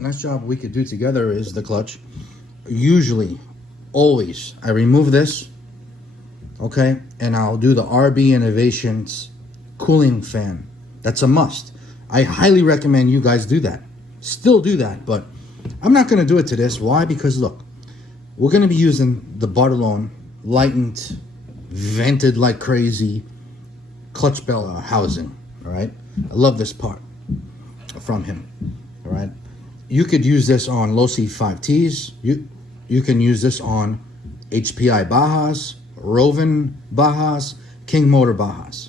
next job we could do together is the clutch. Usually, always, I remove this, okay, and I'll do the RB Innovations cooling fan. That's a must. I highly recommend you guys do that. Still do that, but I'm not going to do it to this. Why? Because look, we're going to be using the Bartolone lightened, vented like crazy clutch bell housing. All right, I love this part from him. All right, you could use this on low C5Ts. You can use this on HPI Bajas, BROVAN Bajas, King Motor Bajas.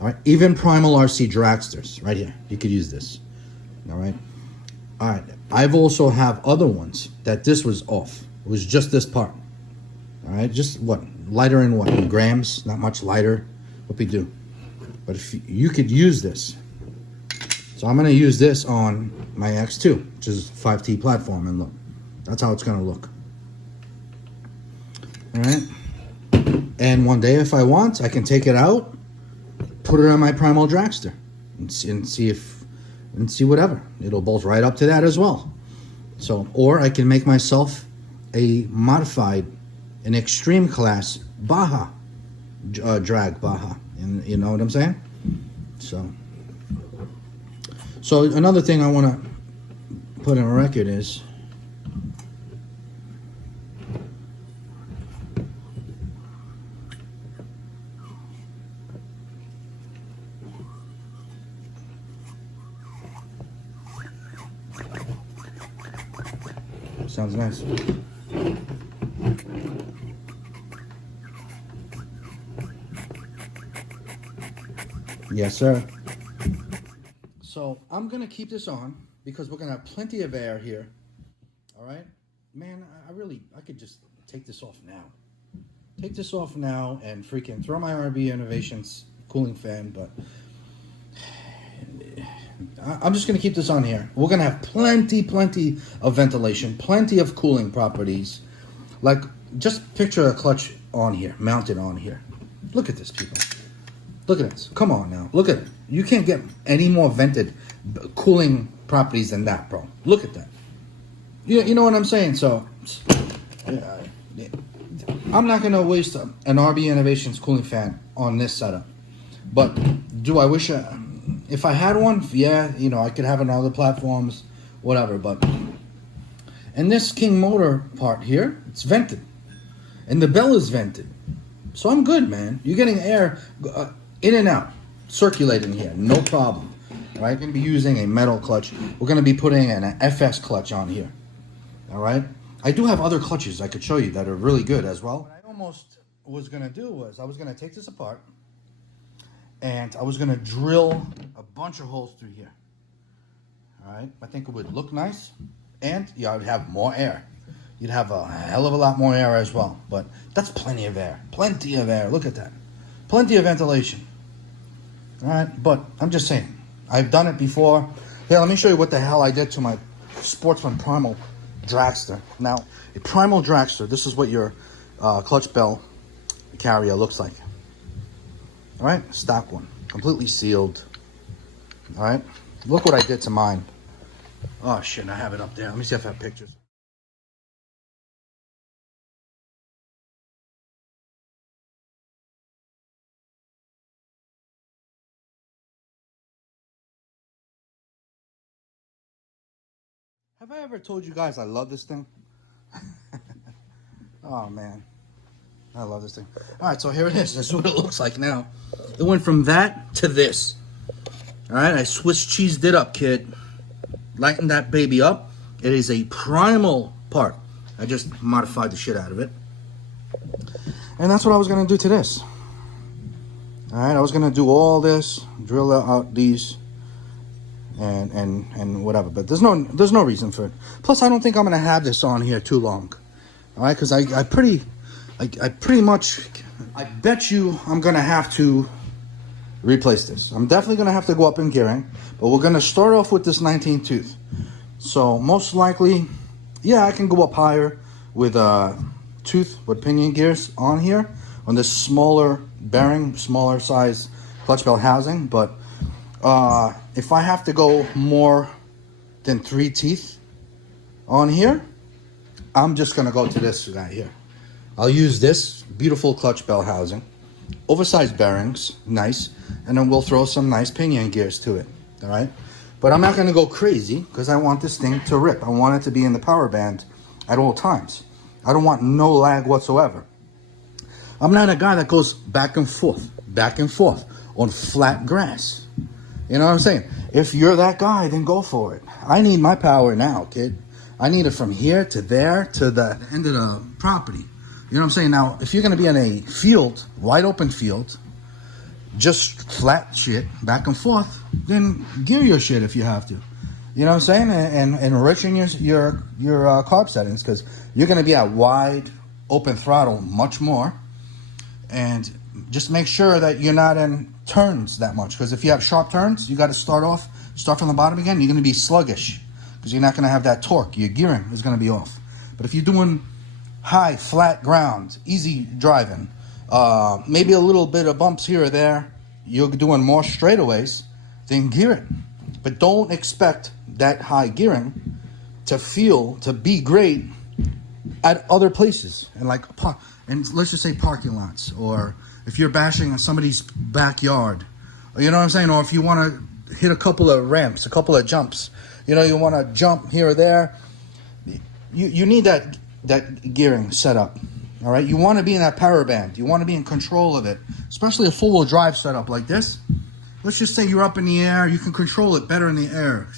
All right, even Primal RC Dragsters right here. You could use this. All right. All right. I've also have other ones that this was off. It was just this part. All right. Just what? Lighter in what? In grams? Not much lighter. What we do. But if you could use this. So I'm going to use this on my X2, which is 5T platform. And look, that's how it's going to look. All right. And one day if I want, I can take it out, put it on my Primal Dragster and see whatever. It'll bolt right up to that as well. So, or I can make myself a modified, an extreme class Baja drag Baja, and you know what I'm saying. So another thing I want to put on a record is sounds nice. Yes, sir. So I'm gonna keep this on because we're gonna have plenty of air here. All right, man. I could just take this off now. Take this off now and freaking throw my RB Innovations cooling fan, but I'm just going to keep this on here. We're going to have plenty of ventilation, plenty of cooling properties. Like, just picture a clutch on here, mounted on here. Look at this, people. Look at this. Come on now. Look at it. You can't get any more vented cooling properties than that, bro. Look at that. You know what I'm saying? So, I'm not going to waste an RB Innovations cooling fan on this setup. But do I wish if I had one, yeah, you know, I could have it on other platforms, whatever. But and this King Motor part here, it's vented, and the bell is vented, so I'm good, man. You're getting air in and out, circulating here, no problem. All right, going to be using a metal clutch. We're going to be putting an FS clutch on here. All right, I do have other clutches I could show you that are really good as well. What I almost was going to do was I was going to take this apart. And I was going to drill a bunch of holes through here. All right. I think it would look nice. And yeah, I'd have more air. You'd have a hell of a lot more air as well. But that's plenty of air. Plenty of air. Look at that. Plenty of ventilation. All right. But I'm just saying. I've done it before. Here, let me show you what the hell I did to my Sportsman Primal Dragster. Now, a Primal Dragster, this is what your clutch bell carrier looks like. All right, stock one, completely sealed. All right, look what I did to mine. Oh shit, I have it up there. Let me see if I have pictures. Have I ever told you guys I love this thing? Oh man. I love this thing. All right, so here it is. This is what it looks like now. It went from that to this. All right, I Swiss cheesed it up, kid. Lighten that baby up. It is a Primal part. I just modified the shit out of it. And that's what I was going to do to this. All right, I was going to do all this, drill out these, and whatever. But there's no reason for it. Plus, I don't think I'm going to have this on here too long. All right, because I pretty much, I bet you I'm going to have to replace this. I'm definitely going to have to go up in gearing, but we're going to start off with this 19 tooth. So most likely, yeah, I can go up higher with tooth with pinion gears on here on this smaller bearing, smaller size clutch belt housing. But if I have to go more than 3 teeth, On here, I'm just gonna go to this guy here. I'll use this beautiful clutch bell housing, oversized bearings, nice, and then we'll throw some nice pinion gears to it, all right? But I'm not gonna go crazy because I want this thing to rip. I want it to be in the power band at all times. I don't want no lag whatsoever. I'm not a guy that goes back and forth on flat grass. You know what I'm saying? If you're that guy, then go for it. I need my power now, kid. I need it from here to there to the end of the property. You know what I'm saying? Now, if you're going to be in a field, wide open field, just flat shit, back and forth, then gear your shit if you have to. You know what I'm saying? And enriching your carb settings, because you're going to be at wide open throttle much more. And just make sure that you're not in turns that much, because if you have sharp turns, you got to start from the bottom again. You're going to be sluggish because you're not going to have that torque. Your gearing is going to be off. But if you're doing high, flat ground, easy driving, maybe a little bit of bumps here or there, you're doing more straightaways, then gear it. But don't expect that high gearing to be great at other places, and let's just say parking lots, or if you're bashing on somebody's backyard, you know what I'm saying? Or if you want to hit a couple of ramps, a couple of jumps, you know, you want to jump here or there, you need that gearing set up. All right, you want to be in that power band. You want to be in control of it, especially a four-wheel drive setup like this. Let's just say you're up in the air. You can control it better in the air.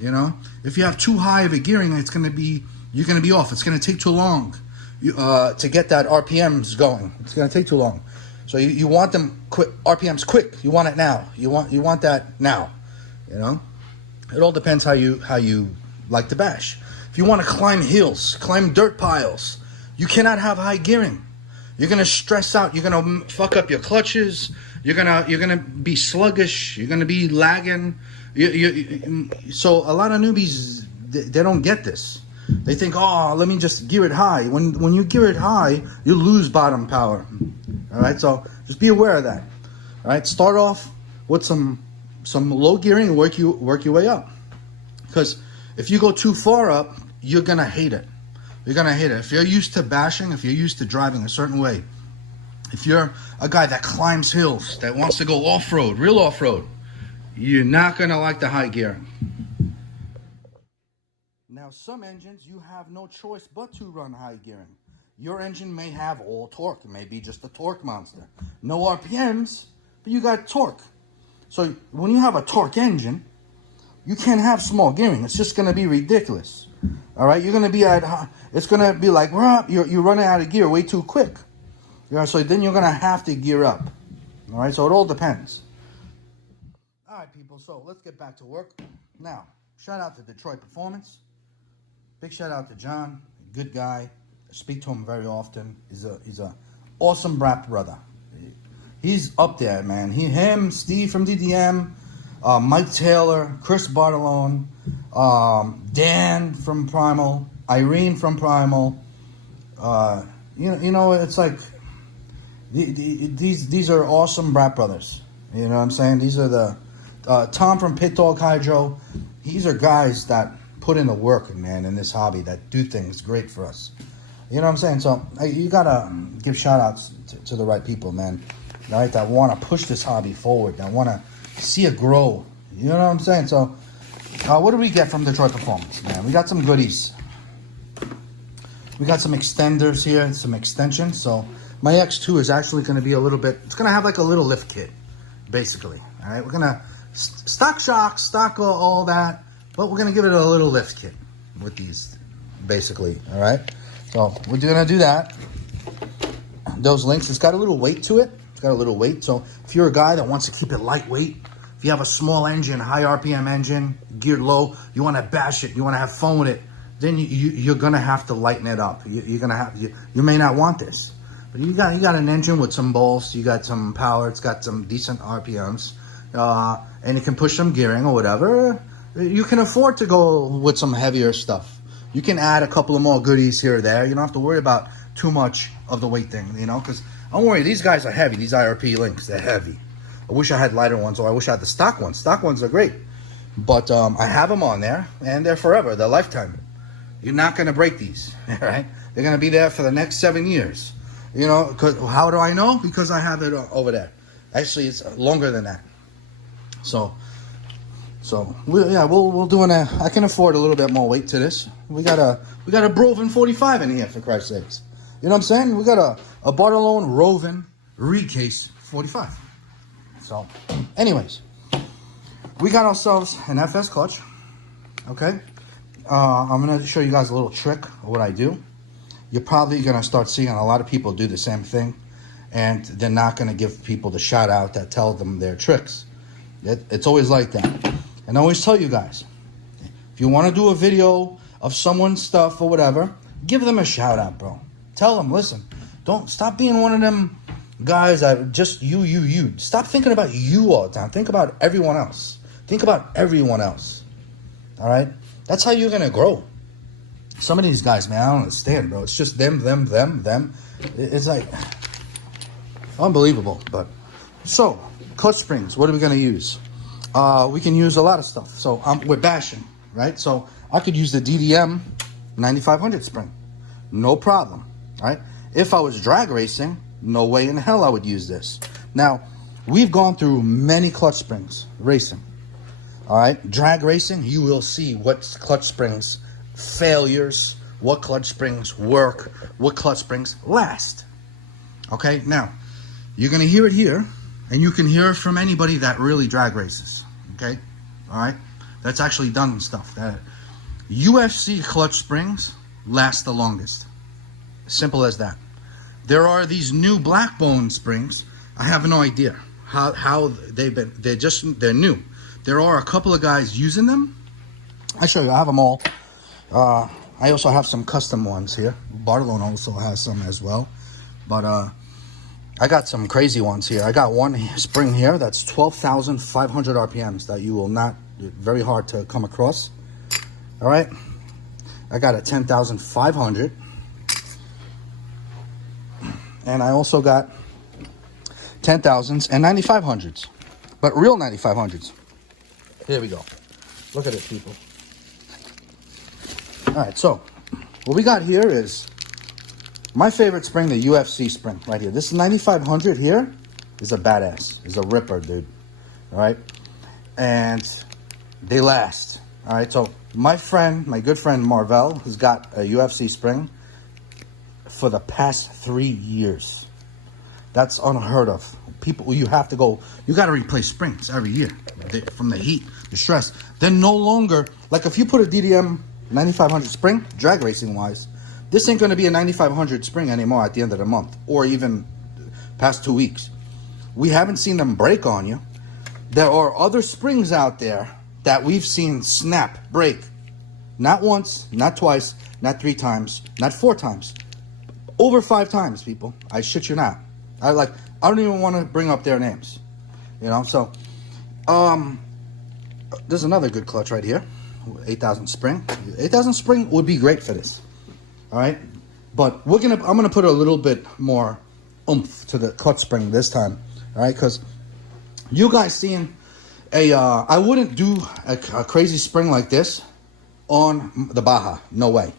You know, if you have too high of a gearing, you're going to be off. It's going to take too long to get that RPMs going. It's going to take too long. So you want them quick, RPMs quick. You want it now. You want that now. You know, it all depends how you like to bash. If you want to climb hills, climb dirt piles, you cannot have high gearing. You're gonna stress out. You're gonna fuck up your clutches. You're gonna be sluggish. You're gonna be lagging. So a lot of newbies, they don't get this. They think, oh, let me just gear it high. When you gear it high, you lose bottom power. All right, so just be aware of that. All right, start off with some low gearing and work your way up. Because if you go too far up, you're gonna hate it. You're gonna hate it. If you're used to bashing, if you're used to driving a certain way, if you're a guy that climbs hills, that wants to go off-road, real off-road, you're not gonna like the high gearing. Now, some engines, you have no choice but to run high gearing. Your engine may have all torque. It may be just a torque monster. No RPMs, but you got torque. So when you have a torque engine, you can't have small gearing. It's just going to be ridiculous. All right, you're going to be it's going to be like, you're running out of gear way too quick. So then you're going to have to gear up. All right, so it all depends. All right, people, so let's get back to work. Now, shout out to Detroit Performance. Big shout out to John, good guy. I speak to him very often. He's a awesome rap brother. He's up there, man. Him, Steve from DDM, Mike Taylor, Chris Bartolone, Dan from Primal, Irene from Primal. You know, it's like these are awesome rap brothers. You know what I'm saying? These are the Tom from Pit Dog Hydro. These are guys that put in the work, man, in this hobby, that do things great for us. You know what I'm saying? So you gotta give shout outs to the right people, man. Right, that want to push this hobby forward, that want to see it grow. You know what I'm saying? So what do we get from Detroit Performance, man? We got some goodies. We got some extenders here, some extensions. So my X2 is actually going to be it's going to have like a little lift kit, basically. All right, we're going to stock shocks, stock all that, but we're going to give it a little lift kit with these, basically. All right, so we're going to do that. Those links, it's got a little weight to it. It's got a little weight. So if you're a guy that wants to keep it lightweight, if you have a small engine, high RPM engine, geared low, you want to bash it, you want to have fun with it, then you're going to have to lighten it up. You may not want this. But you got an engine with some balls, you got some power, it's got some decent RPMs, and it can push some gearing or whatever. You can afford to go with some heavier stuff. You can add a couple of more goodies here or there. You don't have to worry about too much of the weight thing, you know, because don't worry, these guys are heavy. These IRP links, they're heavy. I wish I had lighter ones, or I wish I had the stock ones. Stock ones are great. But I have them on there, and they're forever. They're lifetime. You're not going to break these, right? They're going to be there for the next 7 years. You know, how do I know? Because I have it over there. Actually, it's longer than that. So we'll do I can afford a little bit more weight to this. We got a BROVAN 45 in here, for Christ's sakes. You know what I'm saying? We got a Bartolone BROVAN Recase 45. So, anyways, we got ourselves an FS clutch. Okay, I'm gonna show you guys a little trick of what I do. You're probably gonna start seeing a lot of people do the same thing, and they're not gonna give people the shout out that tell them their tricks. It's always like that. And I always tell you guys, if you want to do a video of someone's stuff or whatever, give them a shout out, bro. Tell them, listen, don't stop being one of them guys that just you. Stop thinking about you all the time. Think about everyone else. Think about everyone else. All right? That's how you're going to grow. Some of these guys, man, I don't understand, bro. It's just them. It's like unbelievable. But so, clutch springs, what are we going to use? We can use a lot of stuff. So we're bashing, right? So I could use the DDM 9500 spring. No problem, right? If I was drag racing, no way in hell I would use this. Now, we've gone through many clutch springs racing. All right? Drag racing, you will see what clutch springs failures, what clutch springs work, what clutch springs last. Okay? Now, you're going to hear it here. And you can hear it from anybody that really drag races, okay? All right? That's actually done stuff. That UFC clutch springs last the longest. Simple as that. There are these new Blackbone springs. I have no idea how they've been. They're new. There are a couple of guys using them. I show you. I have them all. I also have some custom ones here. Bartolone also has some as well. But I got some crazy ones here. I got one spring here that's 12,500 RPMs that you will not, very hard to come across. All right. I got a 10,500. And I also got 10,000s and 9,500s, but real 9,500s. Here we go. Look at it, people. All right. So what we got here is my favorite spring, the UFC spring, right here. This 9500 here is a badass. Is a ripper, dude. All right? And they last. All right? So my good friend Marvell, has got a UFC spring for the past 3 years. That's unheard of. People, you got to replace springs every year from the heat, the stress. They're no longer, like if you put a DDM 9500 spring, drag racing wise, this ain't going to be a 9500 spring anymore at the end of the month or even past 2 weeks. We haven't seen them break on you. There are other springs out there that we've seen snap, break. Not once, not twice, not 3 times, not 4 times. Over 5 times, people. I shit you not. I don't even want to bring up their names. You know, so there's another good clutch right here. 8,000 spring. 8,000 spring would be great for this. All right, but I'm gonna put a little bit more oomph to the clutch spring this time. All right, because you guys seeing I wouldn't do a crazy spring like this on the Baja. No way,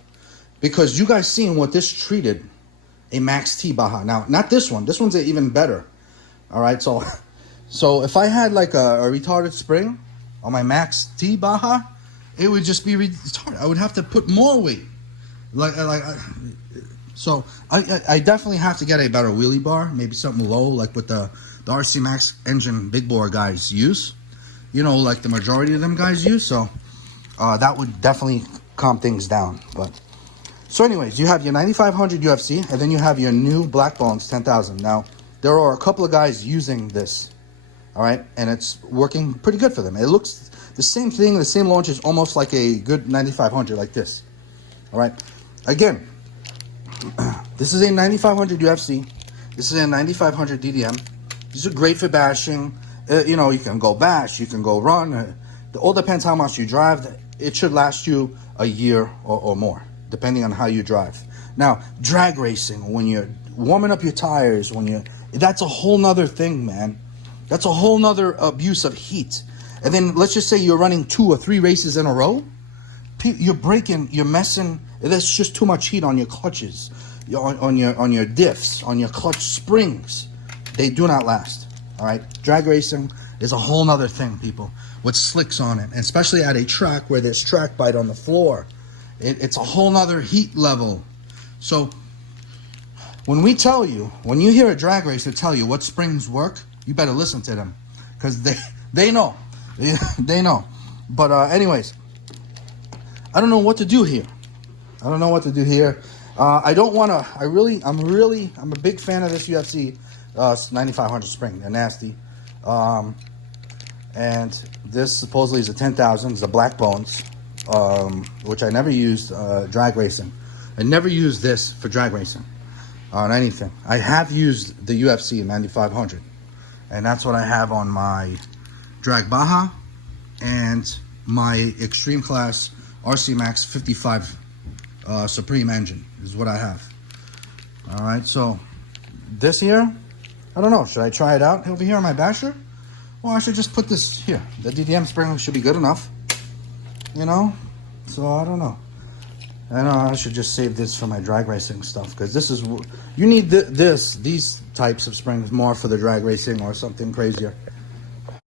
because you guys seeing what this treated a Max T Baja. Now, not this one. This one's even better. All right, so if I had like a retarded spring on my Max T Baja, it would just be retarded. I would have to put more weight. So I definitely have to get a better wheelie bar, maybe something low, like what the RC Max engine big bore guys use, you know, like the majority of them guys use. So that would definitely calm things down. But so anyways, you have your 9500 UFC, and then you have your new Blackbones 10,000. Now there are a couple of guys using this, all right, and it's working pretty good for them. It looks the same thing, the same launch is almost like a good 9500 like this. All right. Again, this is a 9500 UFC. This is a 9500 DDM. These are great for bashing. You know, you can go bash, you can go run. It all depends how much you drive. It should last you a year or more, depending on how you drive. Now, drag racing, when you're warming up your tires, that's a whole nother thing, man. That's a whole nother abuse of heat. And then let's just say you're running 2 or 3 races in a row. You're messing There's just too much heat on your clutches, on your diffs, on your clutch springs. They do not last. All right, drag racing is a whole nother thing, people, with slicks on it, and especially at a track where there's track bite on the floor. It's a whole nother heat level. So when we tell you, when you hear a drag racer tell you what springs work, you better listen to them, because they know. They know. But anyways, I don't know what to do here. I don't want to. I'm a big fan of this UFC 9500 spring. They're nasty. And this supposedly is a 10,000. It's a Black Bones, which I never used drag racing. I never used this for drag racing on anything. I have used the UFC 9500, and that's what I have on my Drag Baja and my Extreme Class RC Max 55 Supreme engine is what I have. All right, so this here, I don't know. Should I try it out over here on my basher? Well, I should just put this here. The DDM spring should be good enough, you know? So I don't know. I know I should just save this for my drag racing stuff, because this is, you need these types of springs more for the drag racing or something crazier.